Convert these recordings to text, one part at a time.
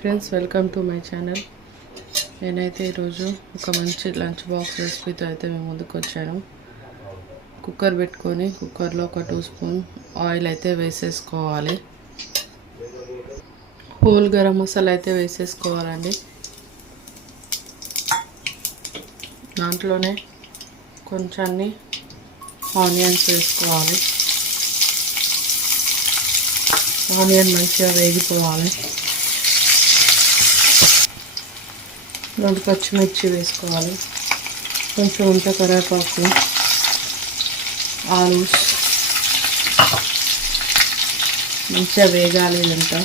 Friends, welcome to my channel. నేనైతే ఈరోజు ఒక మంచి లంచ్ బాక్స్ రెసిపీతో అయితే మేము ముందుకు వచ్చాను. కుక్కర్ పెట్టుకొని కుక్కర్లో ఒక 2 స్పూన్ ఆయిల్ అయితే వేసేసుకోవాలి. హోల్ గరం మసాలా అయితే వేసేసుకోవాలండి. దాంట్లోనే కొంచెన్ని ఆనియన్స్ వేసుకోవాలి. ఆనియన్ మంచిగా వేగిపోవాలి. 2 పచ్చిమిర్చి వేసుకోవాలి. కొంచెం ఉంటే కరివేపాకు, ఆలూస్ మంచిగా వేగాలి ఇదంతా.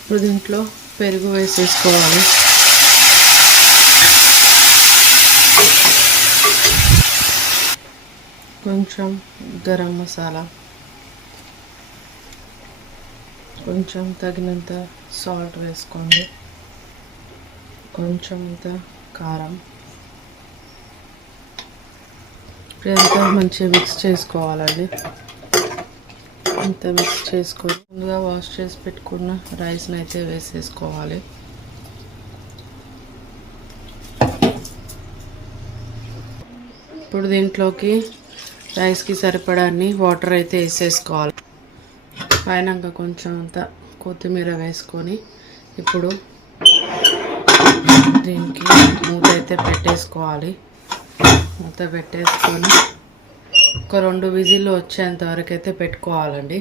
ఇప్పుడు దీంట్లో పెరుగు వేసేసుకోవాలి. కొంచెం గరం మసాలా, కొంచెం తగినంత సాల్ట్ వేసుకోండి. కొంచెం ఇంత కారం. ఇదంతా మంచిగా మిక్స్ చేసుకోవాలండి. ఇంత మిక్స్ చేసుకొని ముందుగా వాష్ చేసి పెట్టుకున్న రైస్ని అయితే వేసేసుకోవాలి. ఇప్పుడు దీంట్లోకి రైస్కి సరిపడాన్ని వాటర్ అయితే వేసేసుకోవాలి. పైన కొంచెం అంత కొత్తిమీర వేసుకొని ఇప్పుడు దీనికి మూత అయితే పెట్టేసుకోవాలి. మూత పెట్టేసుకొని ఒక 2 విజిల్లు వచ్చేంత వరకు అయితే పెట్టుకోవాలండి.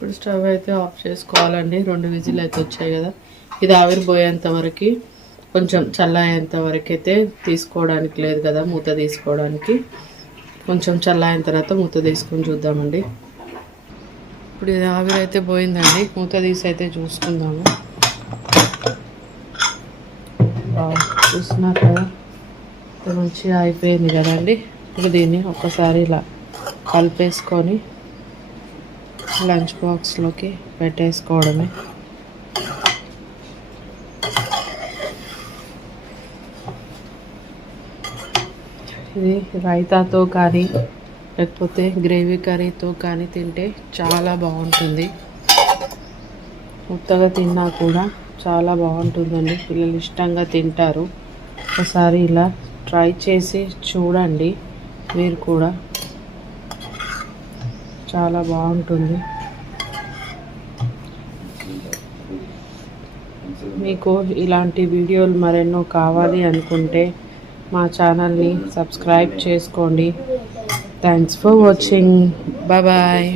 ఇప్పుడు స్టవ్ అయితే ఆఫ్ చేసుకోవాలండి. 2 విజిల్ అయితే వచ్చాయి కదా. ఇది ఆవిరిపోయేంత వరకు, కొంచెం చల్లారేంత వరకు అయితే తీసుకోవడానికి లేదు కదా, మూత తీసుకోవడానికి. కొంచెం చల్లారిన తర్వాత మూత తీసుకొని చూద్దామండి. ఇప్పుడు ఇది ఆవిరి అయితే పోయిందండి. మూత తీసి అయితే చూసుకుందాము. చూస్తున్నారు కదా, మంచిగా అయిపోయింది కదండి. ఇప్పుడు దీన్ని ఒకసారి ఇలా కలిపేసుకొని లంచ్ బాక్స్లోకి పెట్టేసుకోవడమే. ఇది రైతాతో కానీ లేకపోతే గ్రేవీ కర్రీతో కానీ తింటే చాలా బాగుంటుంది. కొత్తగా తిన్నా కూడా చాలా బాగుంటుందండి. పిల్లలు ఇష్టంగా తింటారు. ఒకసారి ఇలా ట్రై చేసి చూడండి. మీరు కూడా చాలా బాగుంటుంది. మీకు ఇలాంటి వీడియోలు మరెన్నో కావాలి అనుకుంటే మా ఛానల్ని సబ్స్క్రైబ్ చేసుకోండి. Thanks for watching. Bye bye.